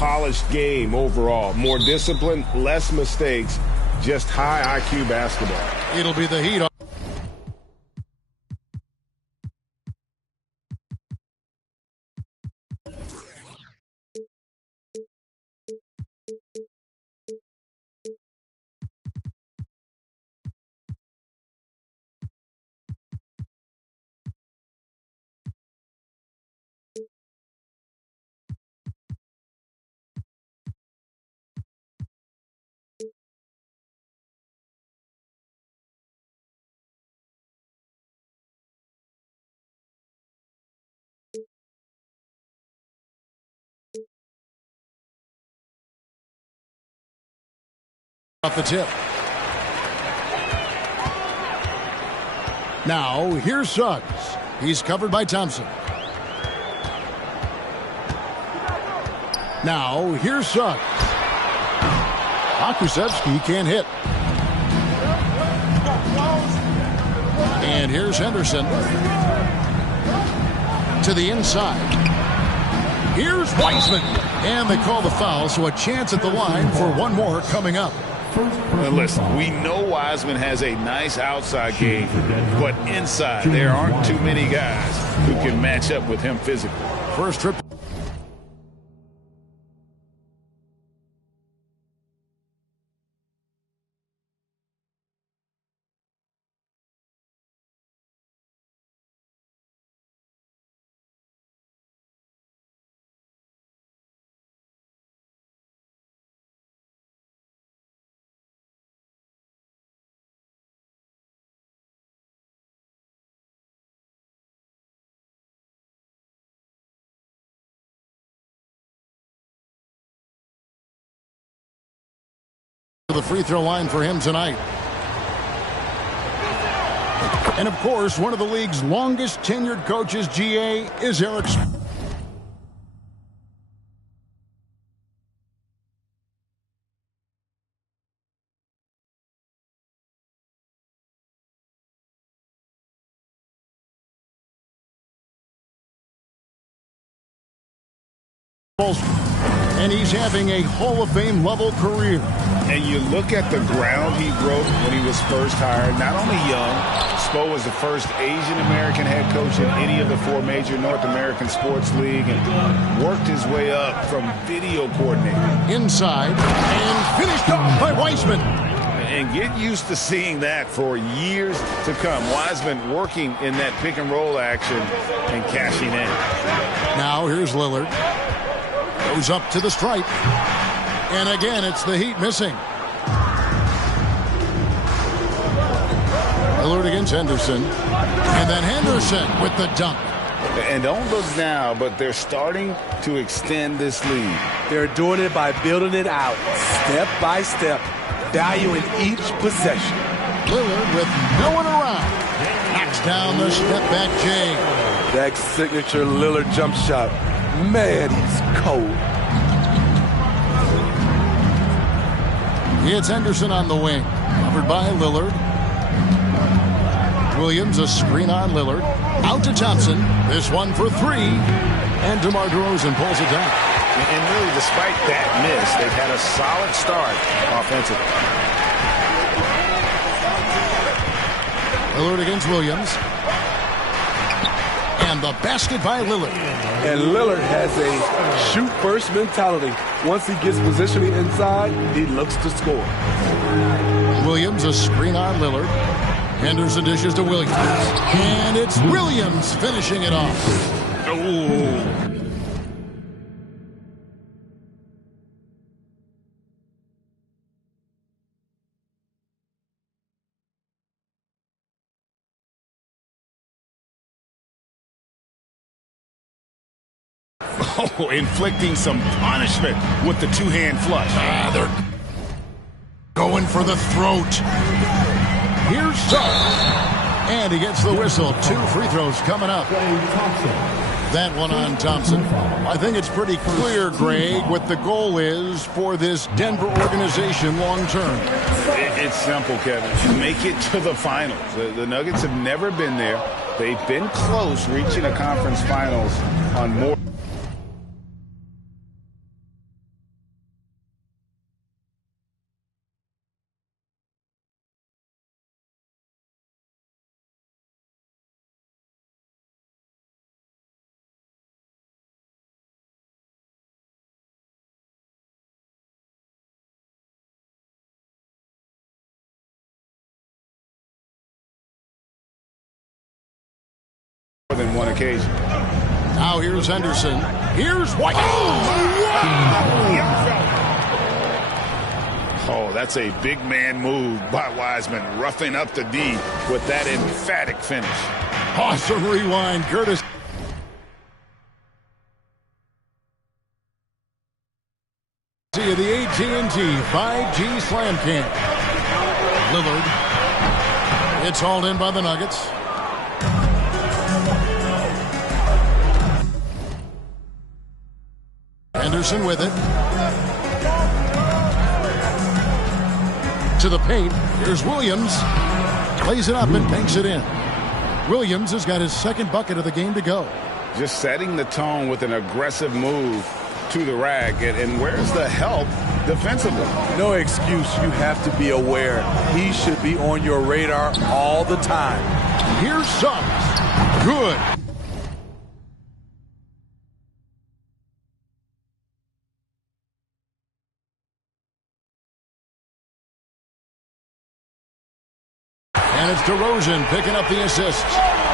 polished game overall. More discipline, less mistakes, just high IQ basketball. It'll be the Heat. Off the tip. Now, here's Suggs. He's covered by Thompson. Now, here's Suggs. Akusevsky can't hit. And here's Henderson. To the inside. Here's Wiseman. And they call the foul, so a chance at the line for one more coming up. Now listen, we know Wiseman has a nice outside game, but inside there aren't too many guys who can match up with him physically. First trip. The free throw line for him tonight. And of course, one of the league's longest tenured coaches, GA, is Eric. And he's having a Hall of Fame level career. And you look at the ground he broke when he was first hired. Not only young, Spo was the first Asian-American head coach in any of the four major North American sports league and worked his way up from video coordinator. Inside and finished off by Wiseman. And get used to seeing that for years to come. Wiseman working in that pick-and-roll action and cashing in. Now here's Lillard. Goes up to the stripe. And again, it's the Heat missing. Lillard against Henderson. And then Henderson with the dunk. And don't look now, but they're starting to extend this lead. They're doing it by building it out, step by step, valuing each possession. Lillard with no one around. Knocks down the step-back J. That signature Lillard jump shot. Man, he's cold. It's Henderson on the wing. Covered by Lillard. Williams, a screen on Lillard. Out to Thompson. This one for three. And DeMar DeRozan pulls it down. And really, despite that miss, they've had a solid start offensively. Lillard against Williams. And the basket by Lillard. And Lillard has a shoot-first mentality. Once he gets positioning inside, he looks to score. Williams, a screen on Lillard. Henderson dishes to Williams. And it's Williams finishing it off. Ooh. Oh, inflicting some punishment with the two-hand flush. They're going for the throat. Here's Suggs. And he gets the whistle. 2 free throws coming up. That one on Thompson. I think it's pretty clear, Greg, what the goal is for this Denver organization long term. It's simple, Kevin. Make it to the finals. The Nuggets have never been there. They've been close reaching a conference finals on more. than one occasion. Now here's Henderson. Here's White. Oh, that's a big man move by Wiseman, roughing up the D with that emphatic finish. Awesome rewind, Curtis. See the AT&T 5G Slam Camp. Lillard. It's hauled in by the Nuggets. Henderson with it. To the paint. Here's Williams. Plays it up and banks it in. Williams has got his second bucket of the game to go. Just setting the tone with an aggressive move to the rack. And where's the help defensively? No excuse. You have to be aware. He should be on your radar all the time. Here's Suggs. Good. And it's DeRozan picking up the assists.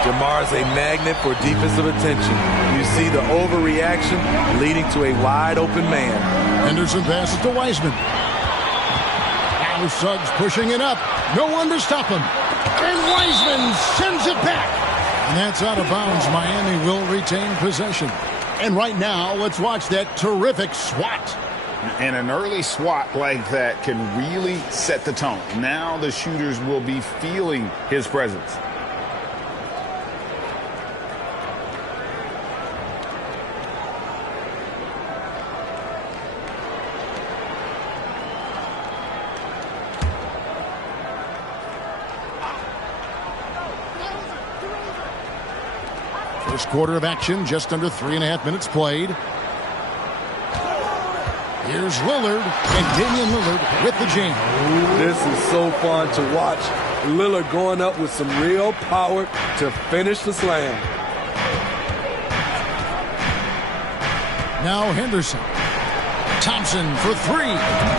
DeMar's a magnet for defensive attention. You see the overreaction leading to a wide-open man. Henderson passes to Wiseman. Now Suggs pushing it up. No one to stop him. And Wiseman sends it back. And that's out of bounds. Miami will retain possession. And right now, let's watch that terrific swat. And an early swat like that can really set the tone. Now the shooters will be feeling his presence. First quarter of action, just under 3.5 minutes played. Here's Lillard, and Damian Lillard with the jam. This is so fun to watch. Lillard going up with some real power to finish the slam. Now Henderson. Thompson for three.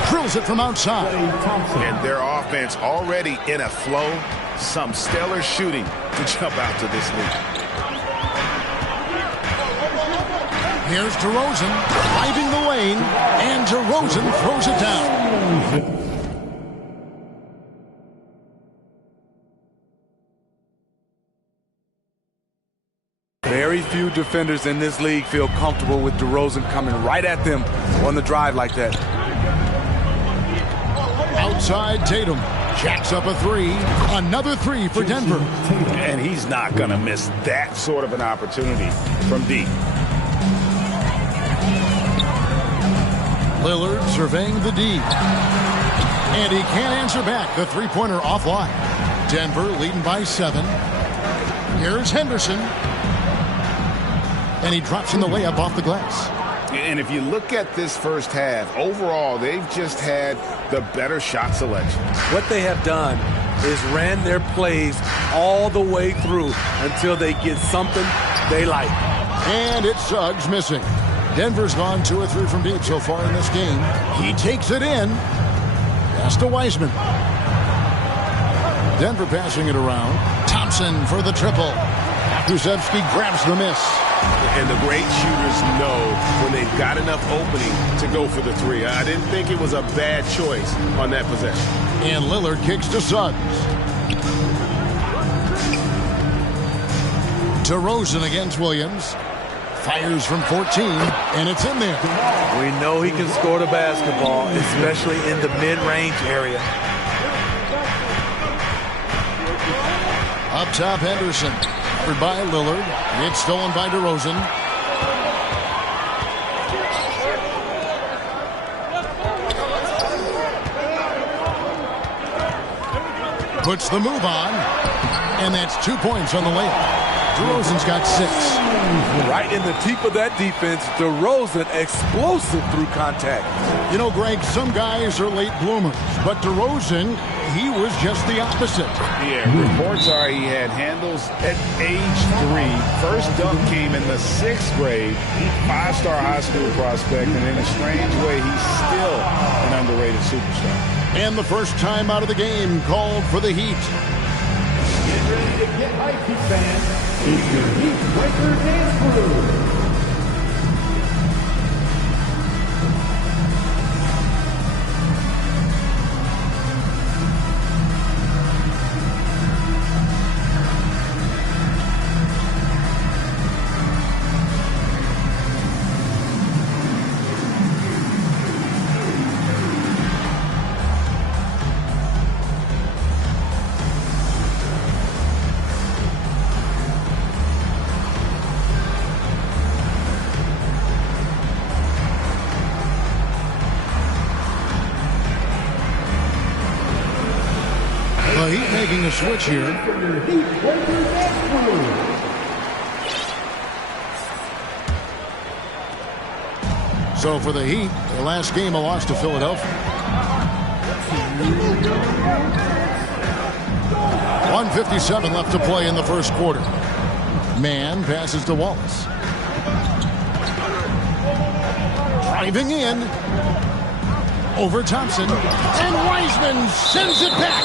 Drills it from outside. And their offense already in a flow. Some stellar shooting to jump out to this lead. Here's DeRozan driving the lane, and DeRozan throws it down. Very few defenders in this league feel comfortable with DeRozan coming right at them on the drive like that. Outside Tatum. Jacks up a three. Another three for Denver. And he's not going to miss that sort of an opportunity from deep. Lillard surveying the D. And he can't answer back. The three-pointer offline. Denver leading by 7. Here's Henderson. And he drops in the layup off the glass. And if you look at this first half, overall, they've just had the better shot selection. What they have done is ran their plays all the way through until they get something they like. And it's Suggs missing. Denver's gone 2 or 3 from deep so far in this game. He takes it in. Pass to Wiseman. Denver passing it around. Thompson for the triple. Krzyzewski grabs the miss. And the great shooters know when they've got enough opening to go for the three. I didn't think it was a bad choice on that possession. And Lillard kicks to Suggs. DeRozan against Williams. Fires from 14, and it's in there. We know he can score the basketball, especially in the mid-range area. Up top, Henderson. Covered by Lillard. It's stolen by DeRozan. Puts the move on. And that's 2 points on the layup. DeRozan's got 6. Right in the teeth of that defense, DeRozan explosive through contact. You know, Greg, some guys are late bloomers, but DeRozan, he was just the opposite. Yeah, reports are he had handles at age 3. First dunk came in the 6th grade. 5-star high school prospect, and in a strange way, he's still an underrated superstar. And the first time out of the game called for the Heat. Get hyped, Heat fans. It's your Heat Breaker Dance Crew. The Heat making a switch here. So for the Heat, their last game a loss to Philadelphia. 1:57 left to play in the first quarter. Man passes to Wallace. Driving in. Over Thompson. And Wiseman sends it back.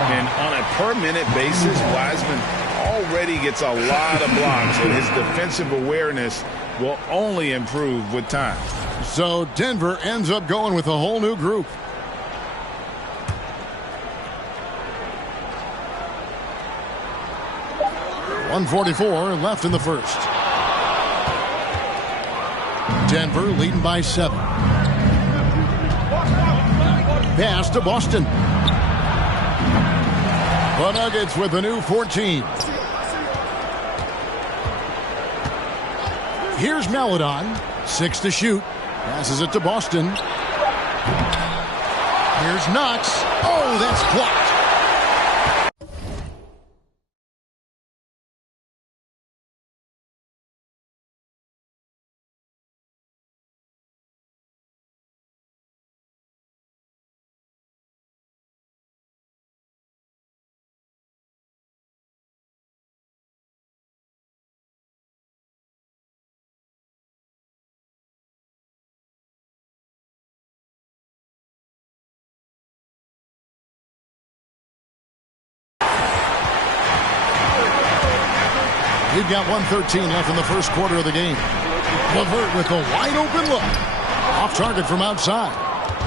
And on a per-minute basis, Wiseman already gets a lot of blocks, and his defensive awareness will only improve with time. So Denver ends up going with a whole new group. .144 left in the first. Denver leading by 7. Pass to Boston. The Nuggets with a new 14. Here's Maledon. 6 to shoot. Passes it to Boston. Here's Knox. Oh, that's blocked. We've got 1:13 left in the first quarter of the game. LeVert with a wide open look. Off target from outside.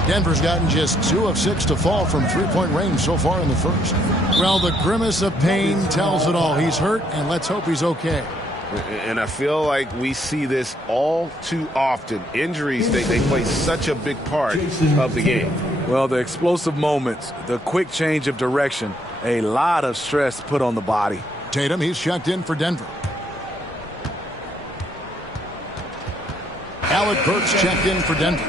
Denver's gotten just 2 of 6 to fall from three-point range so far in the first. Well, the grimace of pain tells it all. He's hurt, and let's hope he's okay. And I feel like we see this all too often. Injuries, they play such a big part of the game. Well, the explosive moments, the quick change of direction, a lot of stress put on the body. Tatum, he's checked in for Denver. Alec Burks checked in for Denver.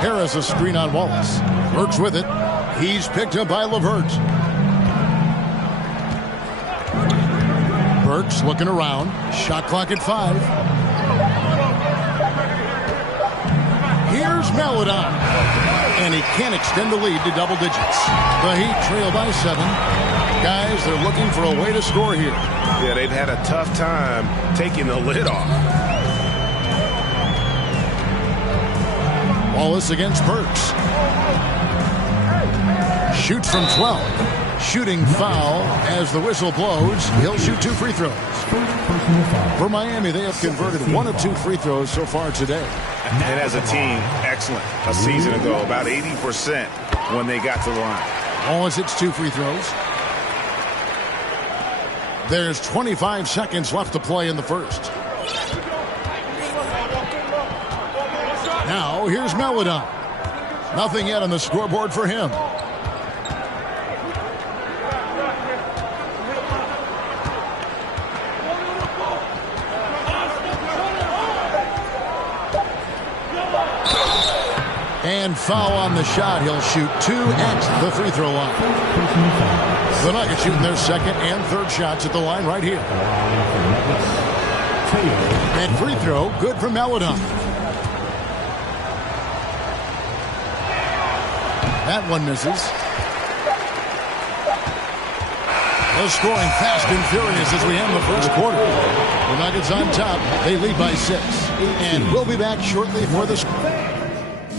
Harris a screen on Wallace. Burks with it. He's picked up by LeVert. Burks looking around. Shot clock at 5. Here's Maledon. And he can't extend the lead to double digits. The Heat trail by 7. Guys, they're looking for a way to score here. Yeah, they've had a tough time taking the lid off. Wallace against Burks. Shoots from 12. Shooting foul as the whistle blows. He'll shoot 2 free throws. For Miami, they have converted 1 of 2 free throws so far today. And as a team, excellent. A season ago, about 80% when they got to the line. Wallace hits 2 free throws. There's 25 seconds left to play in the first. Now, here's Maledon. Nothing yet on the scoreboard for him. And foul on the shot. He'll shoot 2 at the free throw line. The Nuggets shooting their second and third shots at the line right here. And free throw, good for Maledon. That one misses. They're scoring fast and furious as we end the first quarter. The Nuggets on top. They lead by 6. And we'll be back shortly for the score.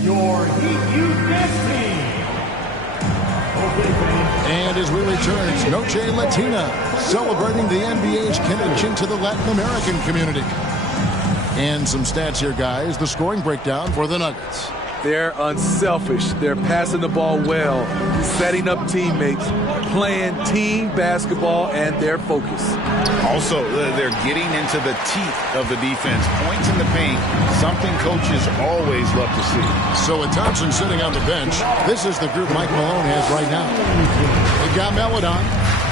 your Heat Youth Dance Team. And as we return, it's Noche Latina, celebrating the NBA's connection to the Latin American community. And some stats here, guys. The scoring breakdown for the Nuggets. They're unselfish. They're passing the ball well, setting up teammates, playing team basketball, and they're focused. Also, they're getting into the teeth of the defense. Points in the paint, something coaches always love to see. So with Thompson sitting on the bench, this is the group Mike Malone has right now. They've got Melodon.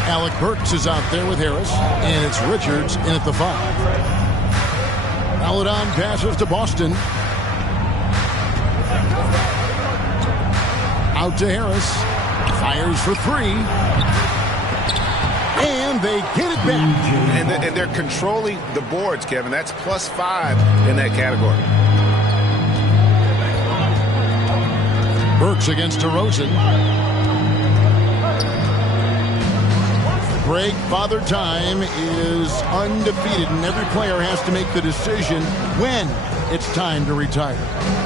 Alec Burks is out there with Harris, and it's Richards in at the 5. Melodon passes to Boston. Out to Harris. Fires for 3. And they get it back. And they're controlling the boards, Kevin. That's +5 in that category. Burks against DeRozan. Break Father Time is undefeated, and every player has to make the decision when it's time to retire.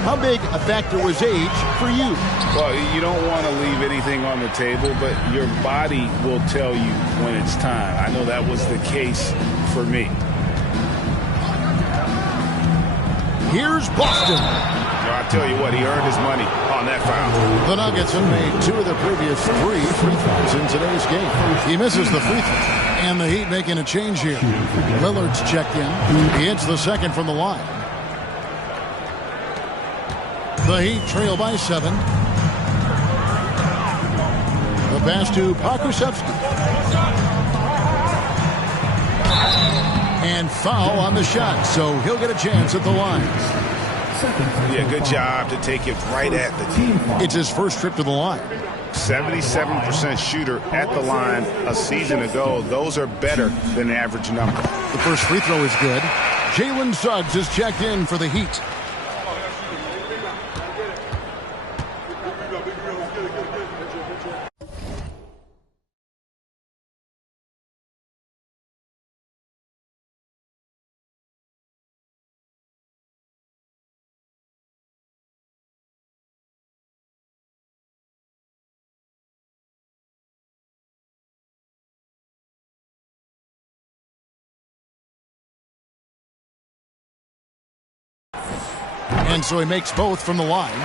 How big a factor was age for you? Well, you don't want to leave anything on the table, but your body will tell you when it's time. I know that was the case for me. Here's Boston. I tell you what, he earned his money on that foul. The Nuggets have made 2 of their previous 3 free throws in today's game. He misses the free throw. And the Heat making a change here. Lillard's checked in. He hits the second from the line. The Heat trail by 7. The pass to Pokusevski. And foul on the shot, so he'll get a chance at the line. Yeah, good job to take it right at the team. It's his first trip to the line. 77% shooter at the line a season ago. Those are better than the average number. The first free throw is good. Jalen Suggs is checked in for the Heat. And so he makes both from the line.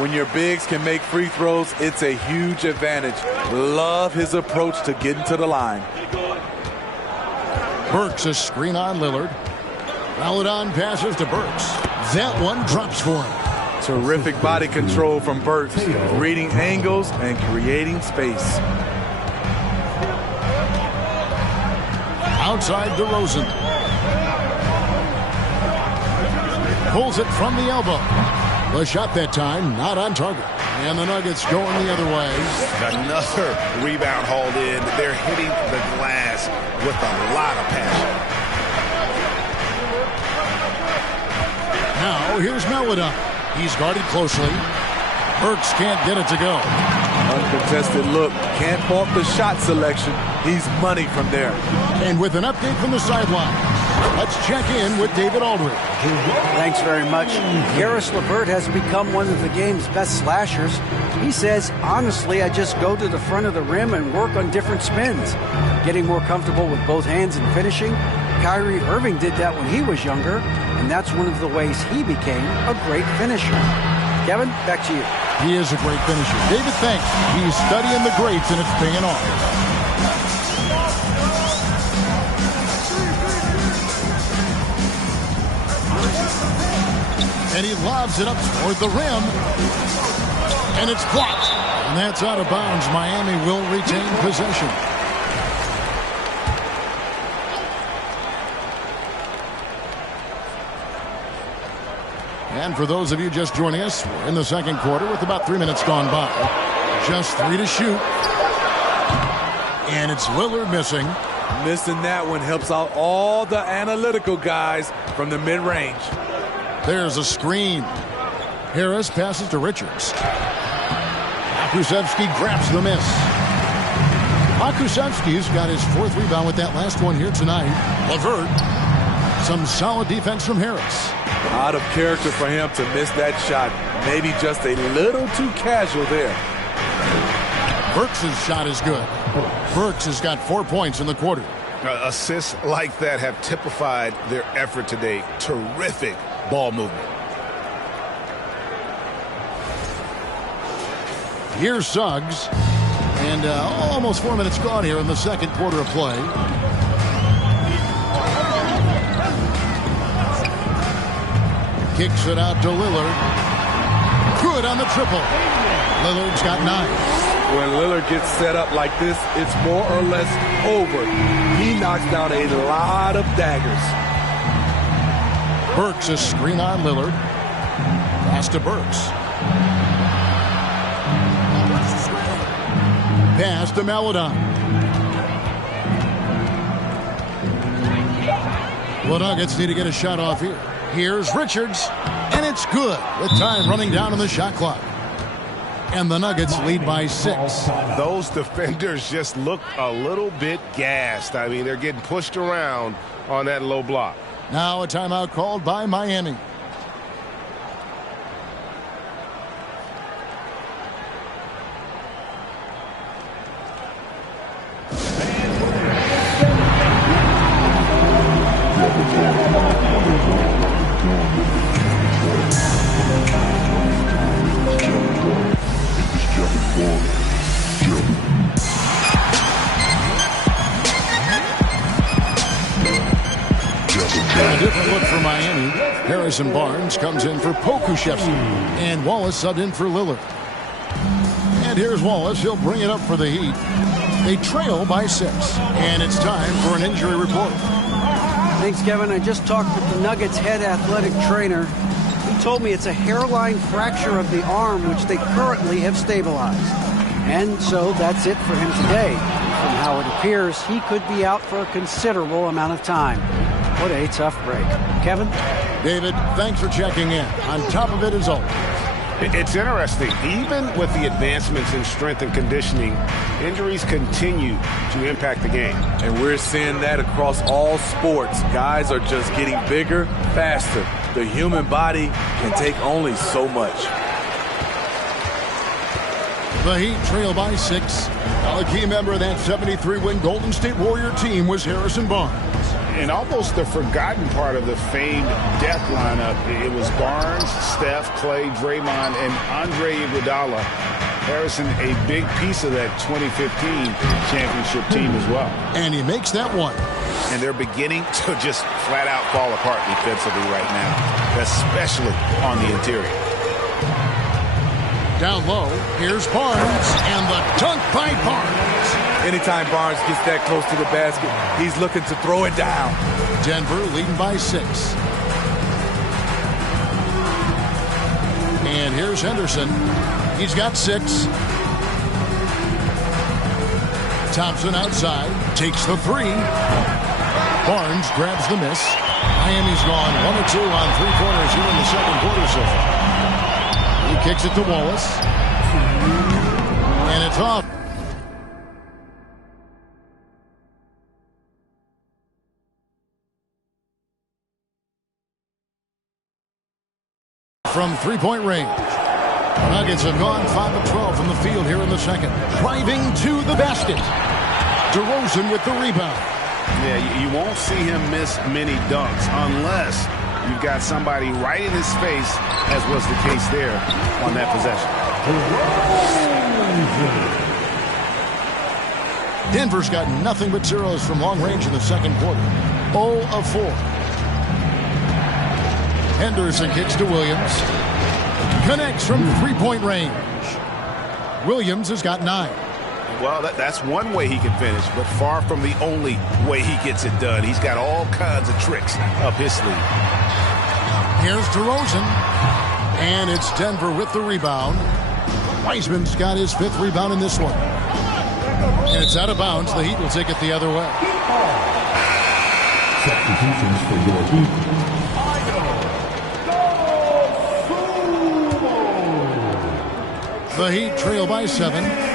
When your bigs can make free throws, it's a huge advantage. Love his approach to getting to the line. Burks a screen on Lillard. Melodon passes to Burks. That one drops for him. Terrific body control from Burks, reading angles and creating space. Outside DeRozan. Pulls it from the elbow. The shot that time not on target. And the Nuggets going the other way. Another rebound hauled in. They're hitting the glass with a lot of passion. Now here's Melodon. He's guarded closely. Burks can't get it to go. Uncontested look. Can't fault the shot selection. He's money from there. And with an update from the sideline, let's check in with David Aldridge. Thanks very much. Karis LeVert has become one of the game's best slashers. He says, honestly, I just go to the front of the rim and work on different spins. Getting more comfortable with both hands and finishing. Kyrie Irving did that when he was younger, and that's one of the ways he became a great finisher. Kevin, back to you. He is a great finisher. David, thanks. He's studying the greats, and it's paying off. And he lobs it up toward the rim. And it's blocked. And that's out of bounds. Miami will retain possession. And for those of you just joining us, we're in the second quarter with about 3 minutes gone by. Just 3 to shoot. And it's Lillard missing. Missing that one helps out all the analytical guys from the mid-range. There's a screen. Harris passes to Richards. Pokusevski grabs the miss. Pokusevski's got his 4th rebound with that last one here tonight. LeVert. Some solid defense from Harris. Out of character for him to miss that shot. Maybe just a little too casual there. Burks' shot is good. Burks has got 4 points in the quarter. Assists like that have typified their effort today. Terrific ball movement. Here's Suggs. And almost 4 minutes gone here in the second quarter of play. Kicks it out to Lillard. Good on the triple. Lillard's got 9. When Lillard gets set up like this, it's more or less over. He knocks down a lot of daggers. Burks a screen on Lillard. Pass to Burks. Pass to Maladon. The Nuggets need to get a shot off here. Here's Richards, and it's good with time running down on the shot clock. And the Nuggets lead by 6. Those defenders just look a little bit gassed. I mean, they're getting pushed around on that low block. Now a timeout called by Miami. A different look for Miami. Harrison Barnes comes in for Pokuševski, and Wallace subbed in for Lillard. And here's Wallace. He'll bring it up for the Heat. They trail by 6, and it's time for an injury report. Thanks, Kevin. I just talked with the Nuggets head athletic trainer. He told me it's a hairline fracture of the arm, which they currently have stabilized. And so that's it for him today. From how it appears, he could be out for a considerable amount of time. What a tough break. Kevin? David, thanks for checking in. On top of it is always. It's interesting. Even with the advancements in strength and conditioning, injuries continue to impact the game. And we're seeing that across all sports. Guys are just getting bigger, faster. The human body can take only so much. The Heat trail by 6. A key member of that 73-win Golden State Warrior team was Harrison Barnes. And almost the forgotten part of the famed death lineup, it was Barnes, Steph, Clay, Draymond, and Andre Iguodala. Harrison, a big piece of that 2015 championship team as well. And he makes that one. And they're beginning to just flat out fall apart defensively right now, especially on the interior. Down low, here's Barnes, and the dunk by Barnes. Anytime Barnes gets that close to the basket, he's looking to throw it down. Denver leading by 6. And here's Henderson. He's got 6. Thompson outside, takes the 3. Barnes grabs the miss. Miami's gone 1 or 2 on 3 corners here in the second quarter so far. He kicks it to Wallace. And it's off. From 3-point range. The Nuggets have gone 5 of 12 from the field here in the second. Driving to the basket. DeRozan with the rebound. Yeah, you won't see him miss many dunks unless you've got somebody right in his face, as was the case there on that possession. Denver's got nothing but zeros from long range in the second quarter. 0 of 4. Henderson kicks to Williams. Connects from 3-point range. Williams has got 9. Well, that's one way he can finish, but far from the only way he gets it done. He's got all kinds of tricks up his sleeve. Here's DeRozan. And it's Denver with the rebound. Wiseman's got his 5th rebound in this one. And it's out of bounds. The Heat will take it the other way. Substitutions for your team. The Heat trail by 7.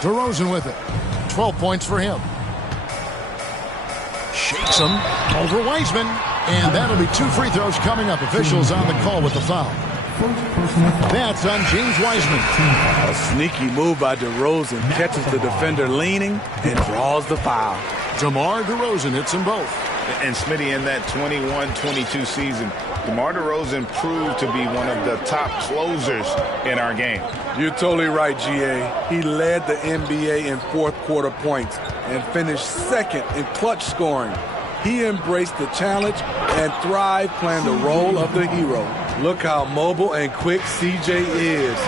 DeRozan with it. 12 points for him. Shakes him over Wiseman. And that'll be 2 free throws coming up. Officials on the call with the foul. That's on James Wiseman. A sneaky move by DeRozan. Catches the defender leaning and draws the foul. DeMar DeRozan hits them both. And Smitty, in that 21-22 season, DeMar DeRozan proved to be one of the top closers in our game. You're totally right, GA. He led the NBA in fourth quarter points and finished second in clutch scoring. He embraced the challenge and thrived playing the role of the hero. Look how mobile and quick CJ is.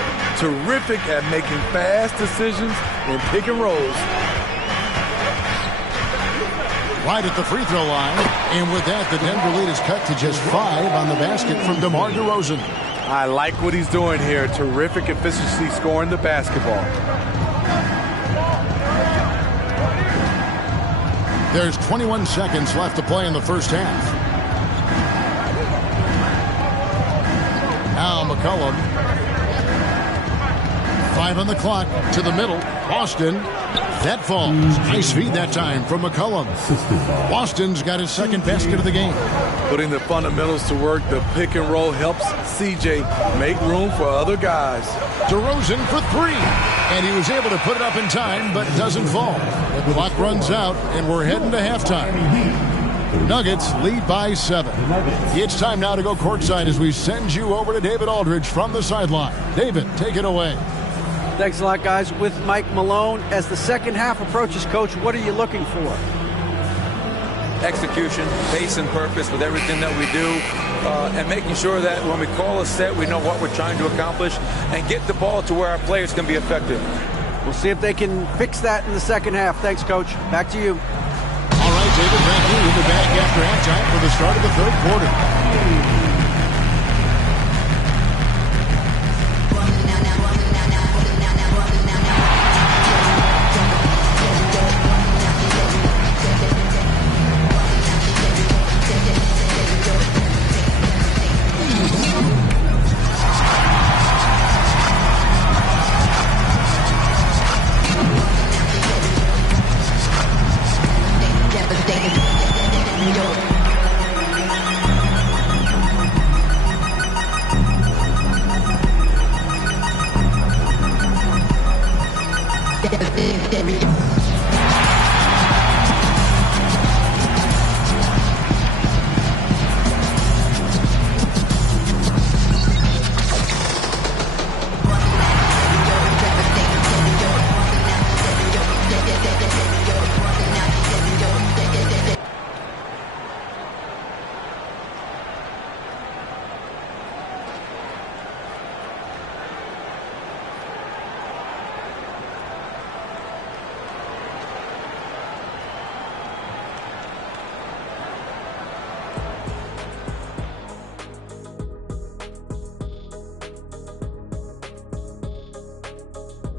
Terrific at making fast decisions in pick and rolls. Right at the free throw line. And with that, the Denver lead is cut to just 5 on the basket from DeMar DeRozan. I like what he's doing here. Terrific efficiency scoring the basketball. There's 21 seconds left to play in the first half. Now McCollum. 5 on the clock to the middle. Boston. That falls. Nice feed that time from McCollum. Boston's got his second basket of the game. Putting the fundamentals to work, the pick and roll helps CJ make room for other guys. DeRozan for 3. And he was able to put it up in time, but doesn't fall. The clock runs out, and we're heading to halftime. Nuggets lead by 7. It's time now to go courtside as we send you over to David Aldridge from the sideline. David, take it away. Thanks a lot, guys. With Mike Malone, as the second half approaches, Coach, what are you looking for? Execution, pace and purpose with everything that we do, and making sure that when we call a set, we know what we're trying to accomplish and get the ball to where our players can be effective. We'll see if they can fix that in the second half. Thanks, Coach. Back to you. All right, David, thank you. We'll be back after halftime for the start of the third quarter.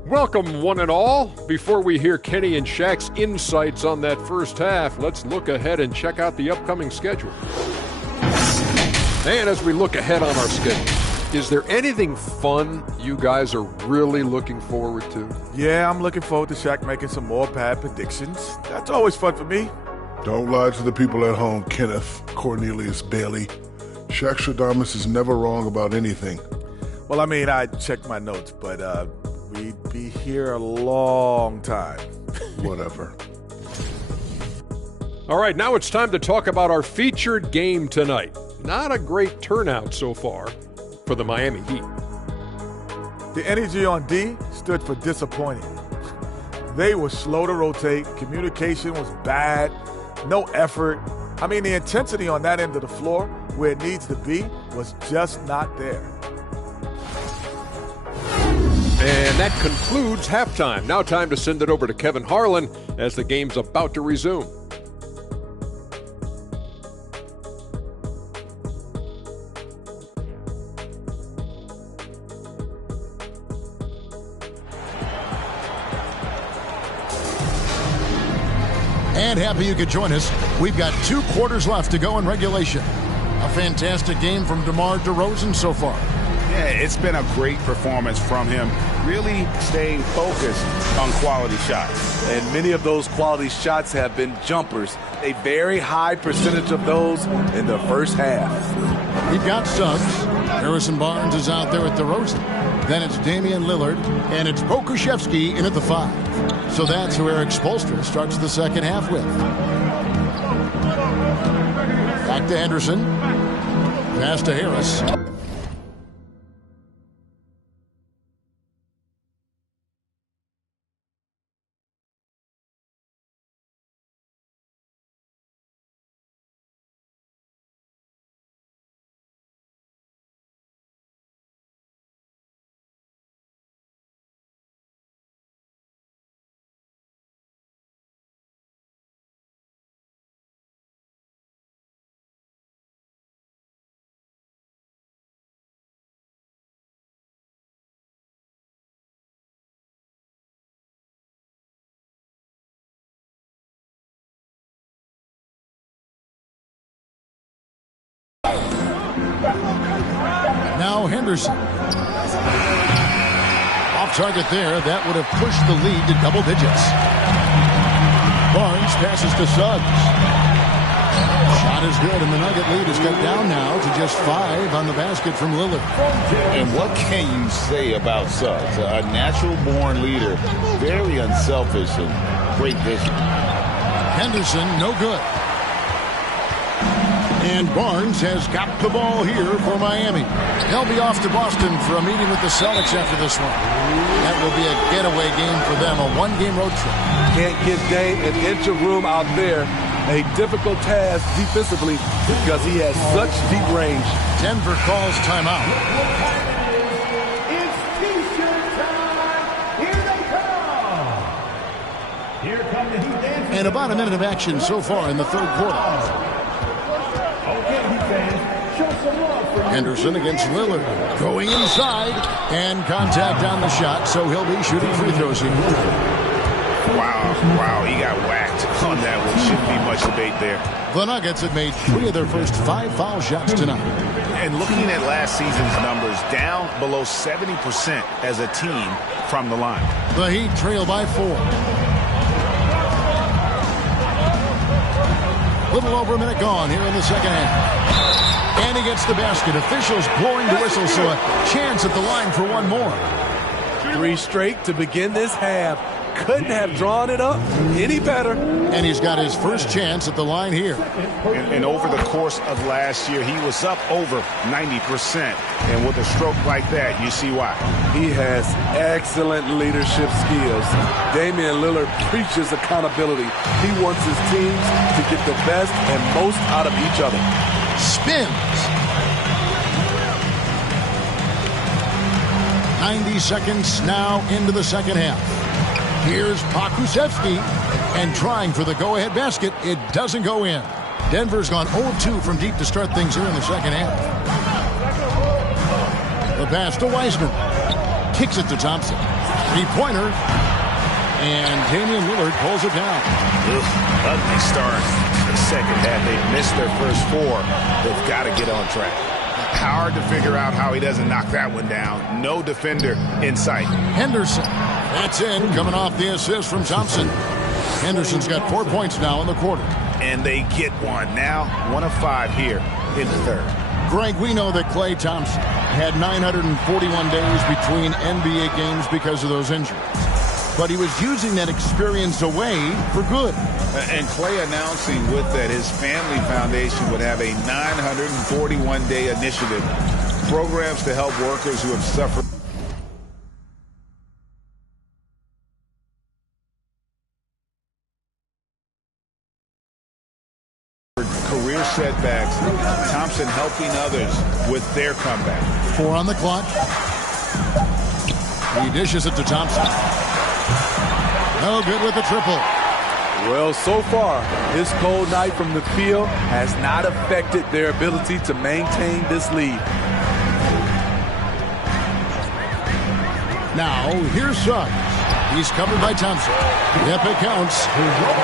Welcome, one and all. Before we hear Kenny and Shaq's insights on that first half, let's look ahead and check out the upcoming schedule. And as we look ahead on our schedule, is there anything fun you guys are really looking forward to? Yeah, I'm looking forward to Shaq making some more bad predictions. That's always fun for me. Don't lie to the people at home, Kenneth Cornelius Bailey. Shaq Stradamus is never wrong about anything. Well, I mean, I checked my notes, but we'd be here a long time. Whatever. All right, now it's time to talk about our featured game tonight. Not a great turnout so far for the Miami Heat. The energy on D stood for disappointing. They were slow to rotate. Communication was bad. No effort. I mean, the intensity on that end of the floor, where it needs to be, was just not there. And that concludes halftime. Now time to send it over to Kevin Harlan as the game's about to resume. And happy you could join us. We've got 2 quarters left to go in regulation. A fantastic game from DeMar DeRozan so far. Yeah, it's been a great performance from him, really staying focused on quality shots. And many of those quality shots have been jumpers. A very high percentage of those in the first half. We've got Suggs. Harrison Barnes is out there at DeRozan. Then it's Damian Lillard, and it's Pokusevski in at the 5. So that's who Eric Spoelstra starts the second half with. Back to Henderson. Pass to Harris. Now Henderson. Off target there. That would have pushed the lead to double digits. Barnes passes to Suggs. Shot is good, and the Nugget lead is cut down now to just 5 on the basket from Lillard. And what can you say about Suggs? A natural-born leader, very unselfish and great vision. Henderson, no good. And Barnes has got the ball here for Miami. They'll be off to Boston for a meeting with the Celtics after this one. That will be a getaway game for them, a one-game road trip. Can't give Dame an inch of room out there. A difficult task defensively because he has such deep range. Denver calls timeout. It's T-shirt time. Here they come. Here come the Heat dancers. And about a minute of action so far in the third quarter. Henderson against Lillard. Going inside. And contact on the shot, so he'll be shooting free throws here. Wow, he got whacked on that one. Shouldn't be much debate there. The Nuggets have made 3 of their first 5 foul shots tonight. And looking at last season's numbers, down below 70% as a team from the line. The Heat trail by 4. Little over a minute gone here in the second half. And he gets the basket. Officials blowing the whistle, so a chance at the line for one more. 3 straight to begin this half. Couldn't have drawn it up any better. And he's got his first chance at the line here. And over the course of last year, he was up over 90%. And with a stroke like that, you see why. He has excellent leadership skills. Damian Lillard preaches accountability. He wants his teams to get the best and most out of each other. Spins. 90 seconds now into the second half. Here's Pokusevski, and trying for the go-ahead basket. It doesn't go in. Denver's gone 0-2 from deep to start things here in the second half. The pass to Wiseman. Kicks it to Thompson. 3-pointer. And Damian Lillard pulls it down. Ugly start to the second half. They've missed their first 4. They've got to get on track. Hard to figure out how he doesn't knock that one down. No defender in sight. Henderson. That's in, coming off the assist from Thompson. Henderson's got 4 points now in the quarter. And they get one. Now 1 of 5 here in the third. Greg, we know that Klay Thompson had 941 days between NBA games because of those injuries. But he was using that experience away for good. And Klay announcing with that his family foundation would have a 941-day initiative. Programs to help workers who have suffered career setbacks. Thompson helping others with their comeback. 4 on the clock. He dishes it to Thompson. No good with the triple. Well, so far, this cold night from the field has not affected their ability to maintain this lead. Now, here's Suggs. He's covered by Thompson. Yep, it counts.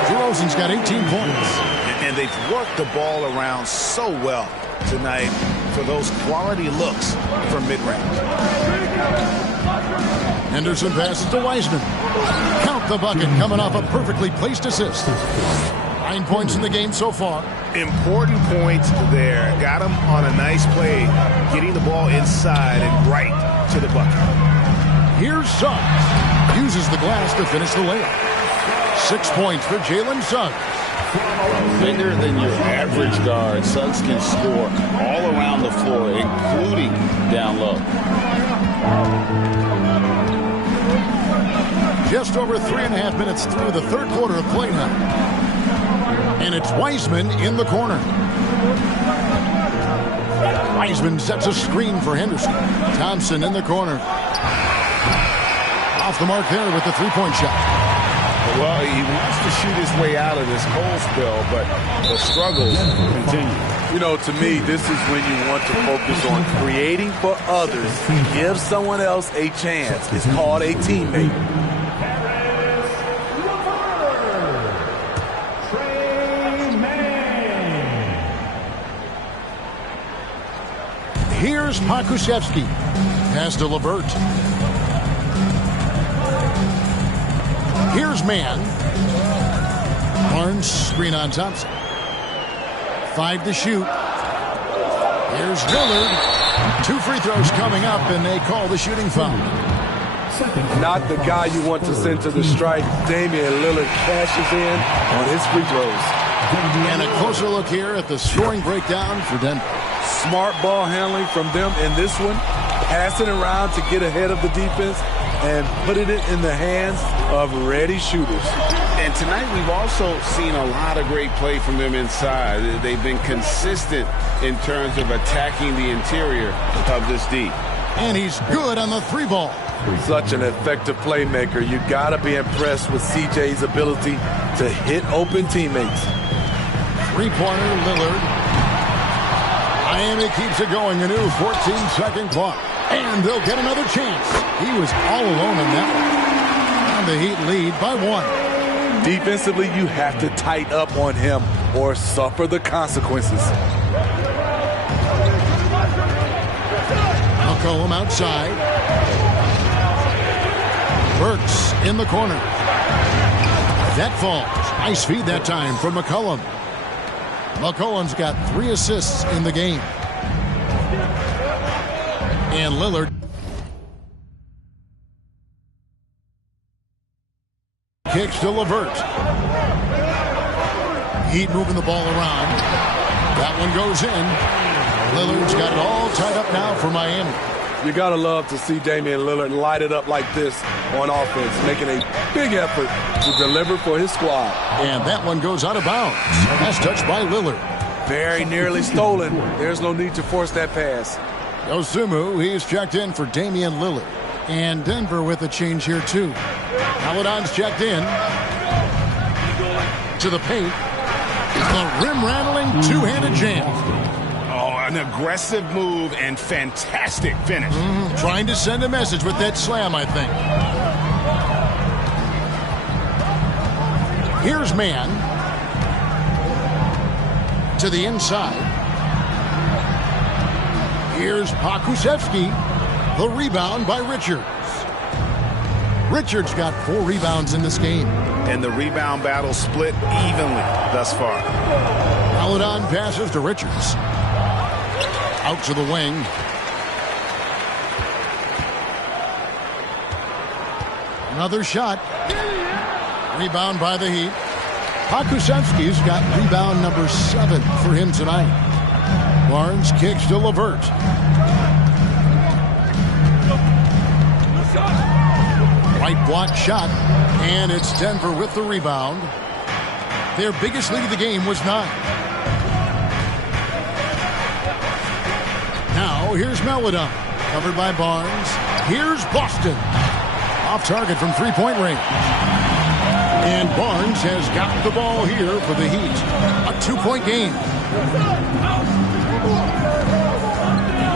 DeRozan's got 18 points. And they've worked the ball around so well tonight. for those quality looks from mid-range. Henderson passes to Wiseman. Count the bucket, coming off a perfectly placed assist. 9 points in the game so far. Important points there. Got him on a nice play, getting the ball inside and right to the bucket. Here's Suggs. Uses the glass to finish the layup. 6 points for Jalen Suggs. Bigger than your average guard, Suggs can score all around the floor, including down low. Just over 3.5 minutes through the third quarter of play now. And it's Wiseman in the corner. Wiseman sets a screen for Henderson. Thompson in the corner. Off the mark there with the three-point shot. Well, he wants to shoot his way out of this cold spell, but the struggles continue. You know, to me, this is when you want to focus on creating for others. Give someone else a chance. It's called a teammate. Here's Pakusevsky. Pass to LeVert. Here's Mann. Barnes, screen on Thompson. 5 to shoot. Here's Lillard. 2 free throws coming up, and they call the shooting foul. Not the guy you want to send to the strike. Damian Lillard cashes in on his free throws. And a closer look here at the scoring breakdown for Denver. Smart ball handling from them in this one. Passing around to get ahead of the defense and putting it in the hands of ready shooters. And tonight we've also seen a lot of great play from them inside. They've been consistent in terms of attacking the interior of this D. And he's good on the 3-ball. Such an effective playmaker. You got to be impressed with CJ's ability to hit open teammates. 3-pointer Lillard. Miami keeps it going. A new 14-second clock. And they'll get another chance. He was all alone in that one. And the Heat lead by 1. Defensively, you have to tighten up on him or suffer the consequences. McCollum outside. Burks in the corner. That falls. Nice feed that time from McCollum. McCollum's got 3 assists in the game. And Lillard kicks to LeVert. Heat moving the ball around. That one goes in. Lillard's got it all tied up now for Miami. You got to love to see Damian Lillard light it up like this on offense, making a big effort to deliver for his squad. And that one goes out of bounds. Pass touched by Lillard. Very nearly stolen. There's no need to force that pass. Dosunmu, he's checked in for Damian Lillard. And Denver with a change here, too. Paladon's checked in. To the paint. The rim-rattling two-handed jam. Oh, an aggressive move and fantastic finish. Trying to send a message with that slam, I think. Here's Mann. To the inside. Here's Pakusevsky. The rebound by Richards. Richards got 4 rebounds in this game. And the rebound battle split evenly thus far. Paladon passes to Richards. Out to the wing. Another shot. Rebound by the Heat. Pakusevsky's got rebound number 7 for him tonight. Barnes kicks to LeVert. Right block shot. And it's Denver with the rebound. Their biggest lead of the game was 9. Now here's Melodon. Covered by Barnes. Here's Boston. Off target from 3-point range. And Barnes has got the ball here for the Heat. A 2-point game.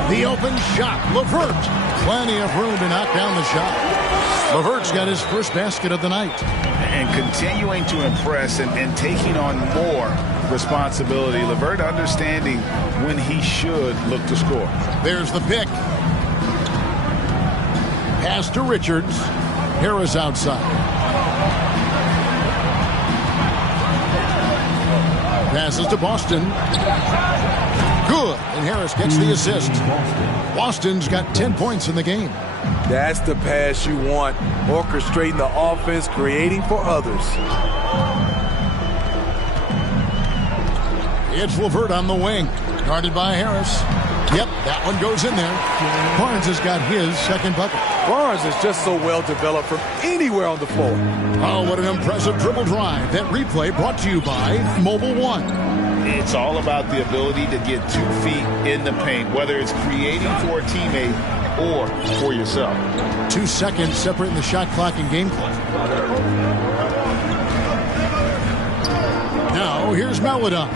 The open shot. LeVert. Plenty of room to knock down the shot. LeVert's got his first basket of the night. and continuing to impress and taking on more responsibility. LeVert understanding when he should look to score. There's the pick. Pass to Richards. Harris outside. Passes to Boston. Good. And Harris gets the assist. Boston's got 10 points in the game. That's the pass you want. Orchestrating the offense, creating for others. It's LeVert on the wing. Guarded by Harris. Yep, that one goes in there. Barnes has got his second bucket. Barnes is just so well developed from anywhere on the floor. Oh, what an impressive dribble drive. That replay brought to you by Mobile One. It's all about the ability to get 2 feet in the paint, whether it's creating for a teammate or for yourself. 2 seconds separating the shot clock and game clock. Now, here's Maladon.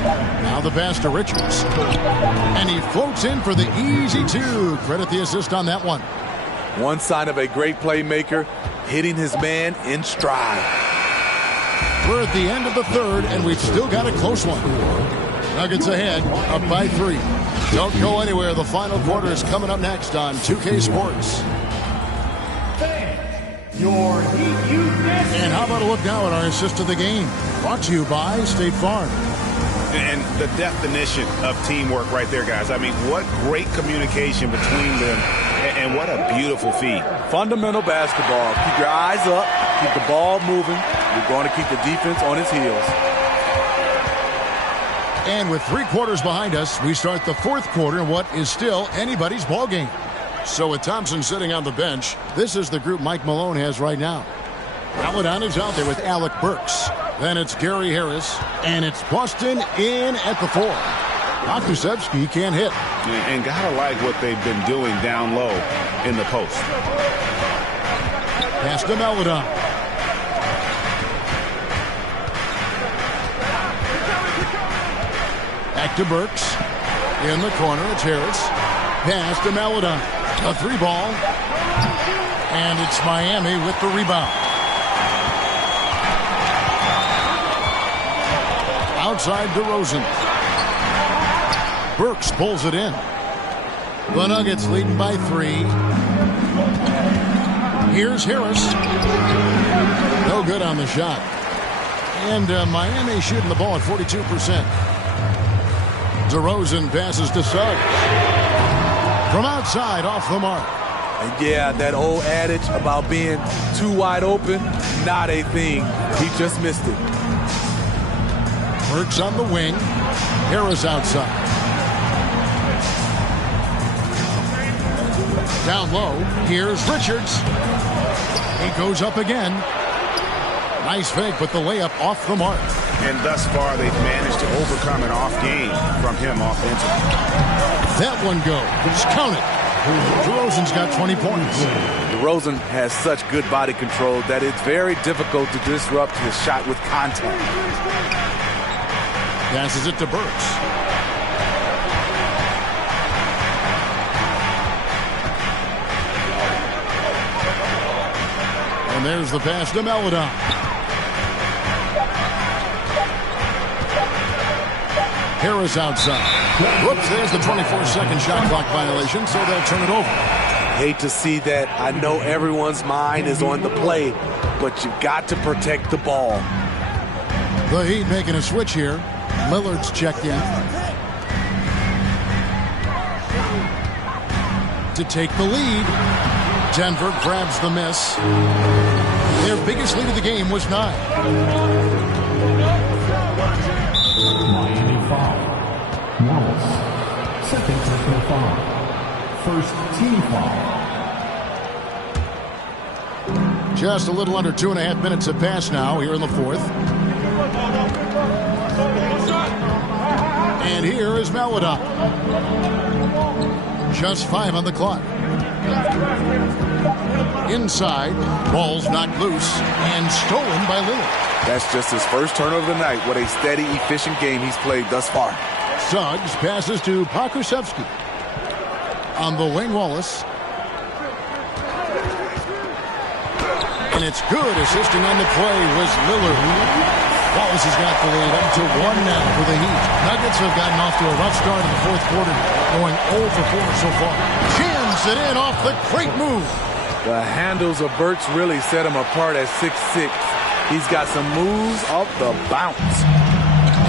Now the pass to Richards. And he floats in for the easy 2. Credit the assist on that one. One sign of a great playmaker, hitting his man in stride. We're at the end of the third, and we've still got a close one. Nuggets ahead, up by 3. Don't go anywhere. The final quarter is coming up next on 2K Sports. Your Heat Youth. And how about a look now at our assist of the game? Brought to you by State Farm. And the definition of teamwork right there, guys. I mean, what great communication between them, and what a beautiful feed. Fundamental basketball. Keep your eyes up, keep the ball moving. You're going to keep the defense on its heels. And with 3 quarters behind us, we start the 4th quarter in what is still anybody's ball game. So with Thompson sitting on the bench, this is the group Mike Malone has right now. Maladon is out there with Alec Burks. Then it's Gary Harris, and it's Boston in at the 4. Pokusevski can't hit. And gotta like what they've been doing down low in the post. Pass to Maladon. Back to Burks. In the corner, it's Harris. Pass to Maladon. A 3-ball. And it's Miami with the rebound. Outside DeRozan. Burks pulls it in. The Nuggets leading by 3. Here's Harris. No good on the shot. And Miami shooting the ball at 42%. DeRozan passes to Suggs. From outside, off the mark. And yeah, that old adage about being too wide open, not a thing. He just missed it. Burks on the wing. Harris outside. Down low. Here's Richards. He goes up again. Nice fake, but the layup off the mark. And thus far, they've managed to overcome an off game from him offensively. That one goes. Count it. DeRozan's got 20 points. DeRozan has such good body control that it's very difficult to disrupt his shot with contact. Passes it to Burks. And there's the pass to Maladon. Harris outside. Whoops, there's the 24-second shot clock violation, so they'll turn it over. Hate to see that. I know everyone's mind is on the play, but you've got to protect the ball. The Heat making a switch here. Lillard's checked in to take the lead. Denver grabs the miss. Their biggest lead of the game was 9. Miami foul. Wallace. Second personal foul. First team foul. Just a little under 2.5 minutes have passed now here in the 4th. And here is Maladon. Just 5 on the clock. Inside, ball's knocked loose and stolen by Lillard. That's just his first turnover of the night. What a steady, efficient game he's played thus far. Suggs passes to Pokusevski. On the wing, Wallace. And it's good. Assisting on the play was Lillard. Wallace has got the lead up to 1 now for the Heat. Nuggets have gotten off to a rough start in the fourth quarter, going 0 for 4 so far. Jams it in off the great move. The handles of Burks really set him apart at 6'6". He's got some moves off the bounce.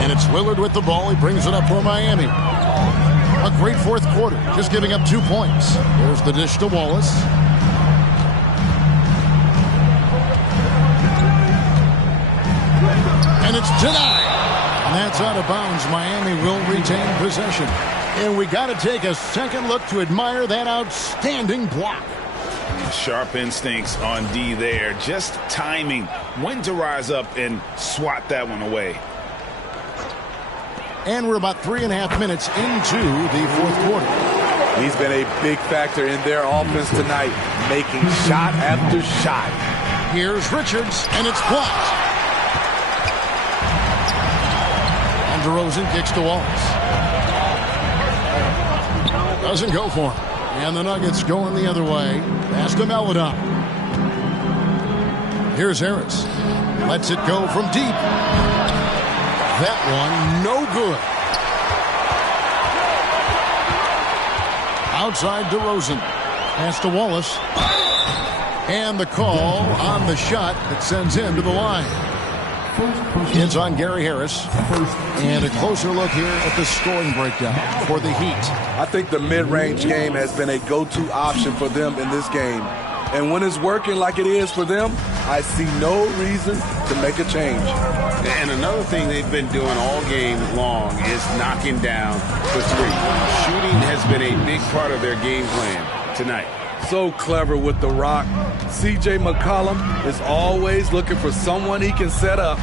And it's Lillard with the ball. He brings it up for Miami. A great fourth quarter, just giving up 2 points. There's the dish to Wallace. And it's denied. And that's out of bounds. Miami will retain possession. And we got to take a second look to admire that outstanding block. Sharp instincts on D there. Just timing when to rise up and swat that one away. And we're about 3.5 minutes into the fourth quarter. He's been a big factor in their offense tonight, making shot after shot. Here's Richards, and it's blocked. And DeRozan kicks to Wallace. Doesn't go for him. And the Nuggets going the other way. Pass to Meladon. Here's Harris. Lets it go from deep. That one, no good. Outside DeRozan. Pass to Wallace. And the call on the shot that sends him to the line. It's on Gary Harris. And a closer look here at the scoring breakdown for the Heat. I think the mid-range game has been a go-to option for them in this game. And when it's working like it is for them, I see no reason to make a change. And another thing they've been doing all game long is knocking down the three. Shooting has been a big part of their game plan tonight. So clever with the rock. C.J. McCollum is always looking for someone he can set up.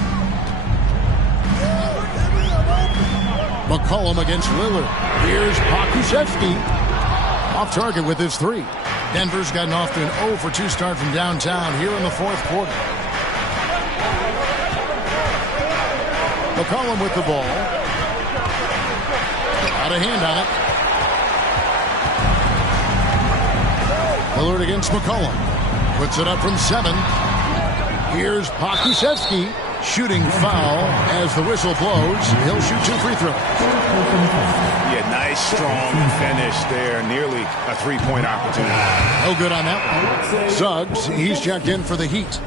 McCollum against Lillard. Here's Pokusevski. Off target with his 3. Denver's gotten off to an 0 for 2 start from downtown here in the fourth quarter. McCollum with the ball. Got a hand on it. Lillard against McCollum. Puts it up from 7. Here's Pokusevski. Shooting foul as the whistle blows. He'll shoot 2 free throws. Yeah, nice, strong finish there. Nearly a 3-point opportunity. No good on that one. Suggs, he's checked in for the Heat.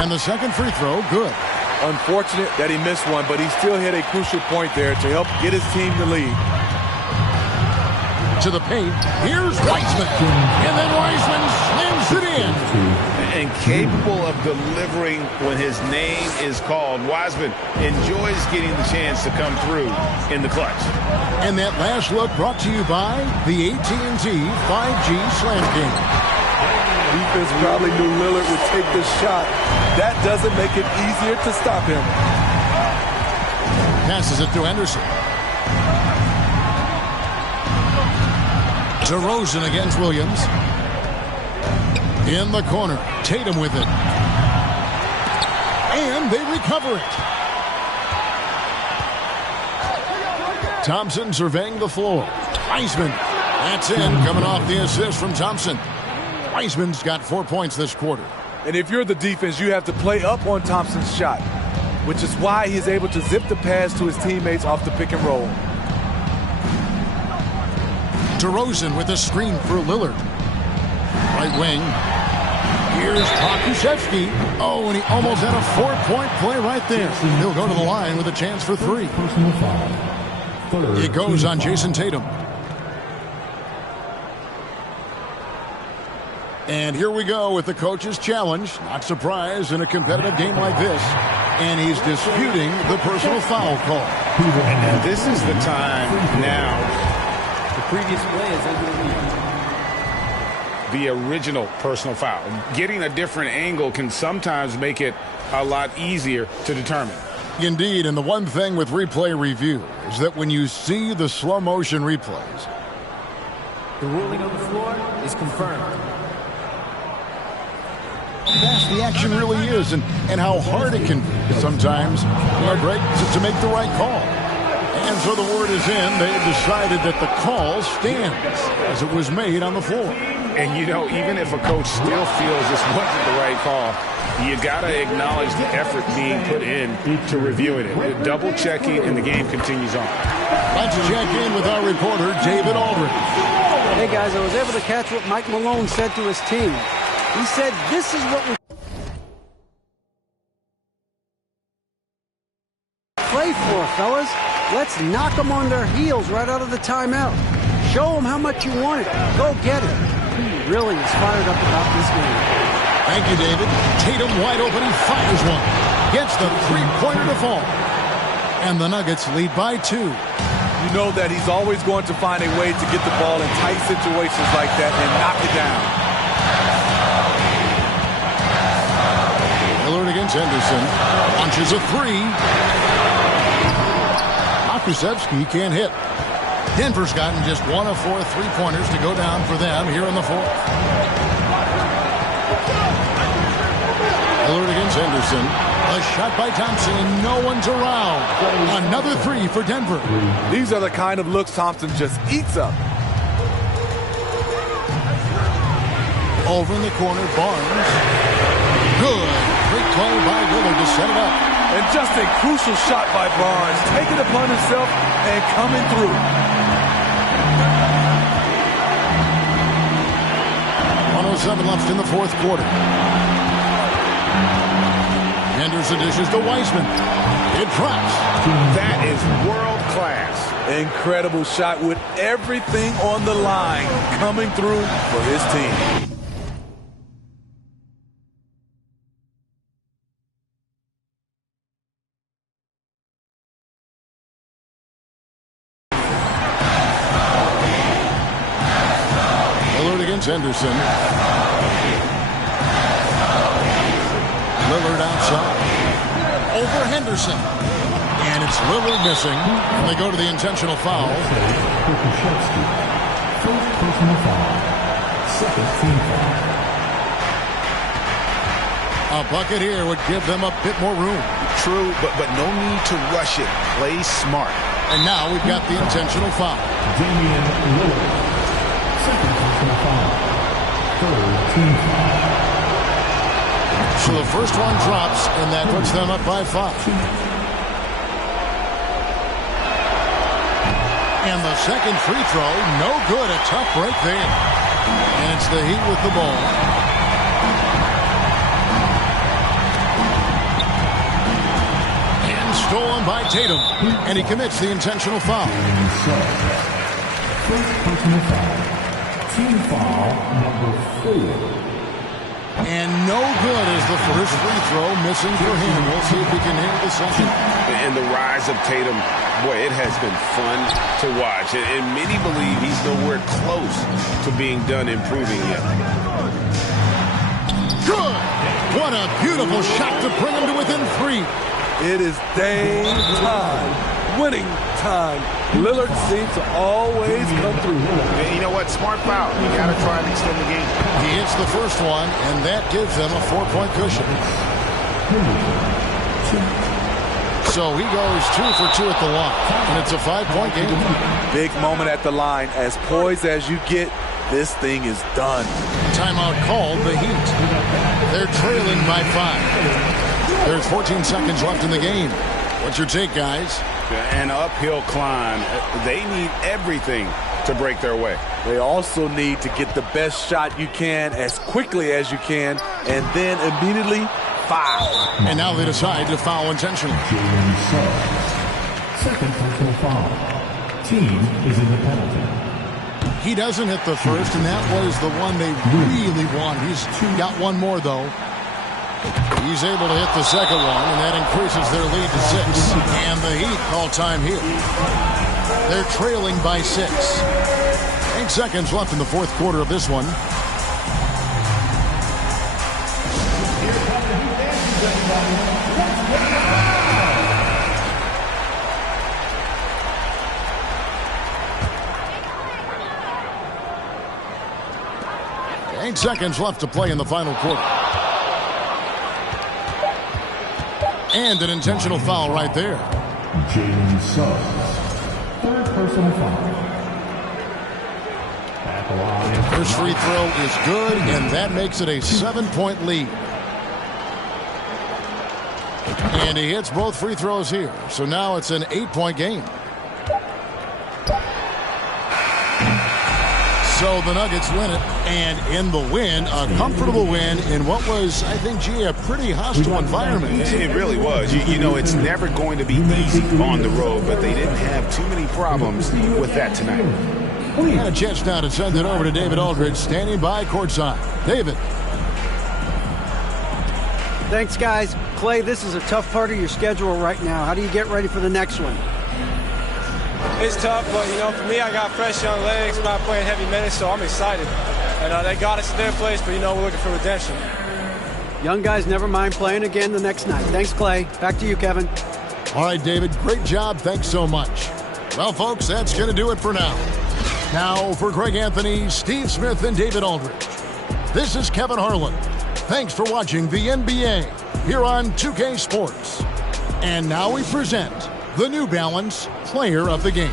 And the second free throw, good. Unfortunate that he missed one, but he still hit a crucial point there to help get his team the lead. To the paint. Here's Wiseman. And then Wiseman slams it in. And capable of delivering when his name is called. Wiseman enjoys getting the chance to come through in the clutch. And that last look brought to you by the AT&T 5G Slam King. Defense probably knew Lillard would take the shot. That doesn't make it easier to stop him. Passes it to Henderson. DeRozan against Williams. In the corner. Tatum with it. And they recover it. Thompson surveying the floor. Wiseman. That's in. Coming off the assist from Thompson. Wiseman's got 4 points this quarter. And if you're the defense, you have to play up on Thompson's shot, which is why he's able to zip the pass to his teammates off the pick and roll. DeRozan with a screen for Lillard. Right wing. Here's Pokusevski. Oh, and he almost had a 4-point play right there. He'll go to the line with a chance for 3. It goes on Jason Tatum. And here we go with the coach's challenge. Not surprised in a competitive game like this. And he's disputing the personal foul call. And this is the time now. The previous play is the original personal foul. Getting a different angle can sometimes make it a lot easier to determine. Indeed, and the one thing with replay review is that when you see the slow motion replays, the ruling on the floor is confirmed. Fast the action really is, and how hard it can be sometimes, great to make the right call. And so the word is in. They've decided that the call stands as it was made on the floor. And, you know, even if a coach still feels this wasn't the right call, you got to acknowledge the effort being put in to reviewing it. Double checking, and the game continues on. Let's check in with our reporter, David Aldridge. Hey, guys, I was able to catch what Mike Malone said to his team. He said, this is what we play for, fellas. Let's knock them on their heels right out of the timeout. Show them how much you want it. Go get it. He really is fired up about this game. Thank you, David. Tatum wide open. He fires one. Gets the three-pointer to fall. And the Nuggets lead by 2. You know that he's always going to find a way to get the ball in tight situations like that and knock it down. Lillard against Henderson. Launches a three. Kuszewski can't hit. Denver's gotten just 1 of 4 3-pointers to go down for them here in the fourth. Lillard against Henderson. A shot by Thompson, and no one's around. Another 3 for Denver. These are the kind of looks Thompson just eats up. Over in the corner, Barnes. Good. Great play by Lillard to set it up. And just a crucial shot by Barnes, taking it upon himself and coming through. 1:07 left in the fourth quarter. Henderson dishes to Wiseman. It drops. That is world class. Incredible shot with everything on the line, coming through for his team. Henderson. Lillard outside. Over Henderson. And it's Lillard missing. And they go to the intentional foul. First personal foul. Second team foul. A bucket here would give them a bit more room. True, but no need to rush it. Play smart. And now we've got the intentional foul. Damian Lillard. Second personal foul. Third team foul. So the first one drops, and that puts them up by 5. And the second free throw, no good. A tough break there. And it's the Heat with the ball. And stolen by Tatum. And he commits the intentional foul. First personal foul. Team foul number 4. And no good is the first free throw missing for him. We'll see if we can hit the second. And the rise of Tatum, boy, it has been fun to watch. And many believe he's nowhere close to being done improving yet. Good! What a beautiful shot to bring him to within 3. It is game time. Winning time. Lillard seems to always come through. And you know what? Smart foul. You got to try and extend the game. He hits the first one, and that gives them a 4-point cushion. So he goes 2 for 2 at the line, and it's a 5-point game. Big moment at the line. As poised as you get, this thing is done. Timeout called the Heat. They're trailing by 5. There's 14 seconds left in the game. What's your take, guys? An uphill climb. They need everything to break their way. They also need to get the best shot you can as quickly as you can, and then immediately foul. And now they decide to foul intentionally. Second personal foul. Team is in the penalty. He doesn't hit the first, and that was the one they really want. He's got one more, though. He's able to hit the second one, and that increases their lead to 6. And the Heat call time here. They're trailing by 6. 8 seconds left in the fourth quarter of this one. Eight seconds left to play in the final quarter. And an intentional foul right there. Jalen Suggs. personal foul. At the line. First free throw is good, and that makes it a 7-point lead. And he hits both free throws here, so now it's an 8-point game. So the Nuggets win it, and in the win, a comfortable win in what was, I think, a pretty hostile environment. It really was. You know, it's never going to be easy on the road, but they didn't have too many problems with that tonight. We had a chance now to send it over to David Aldridge, standing by courtside. David. Thanks, guys. Clay, this is a tough part of your schedule right now. How do you get ready for the next one? It's tough, but, you know, for me, I got fresh young legs. I'm not playing heavy minutes, so I'm excited. And they got us to their place, but, you know, we're looking for redemption. Young guys never mind playing again the next night. Thanks, Clay. Back to you, Kevin. All right, David, great job. Thanks so much. Well, folks, that's going to do it for now. Now, for Greg Anthony, Steve Smith, and David Aldridge, this is Kevin Harlan. Thanks for watching the NBA here on 2K Sports. And now we present the New Balance Player of the Game.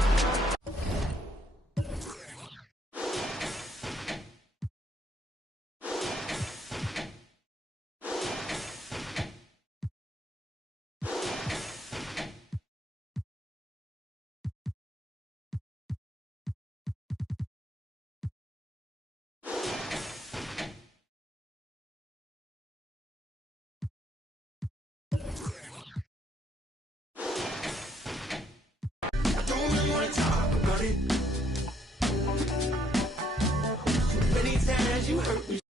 Many times you hurt me.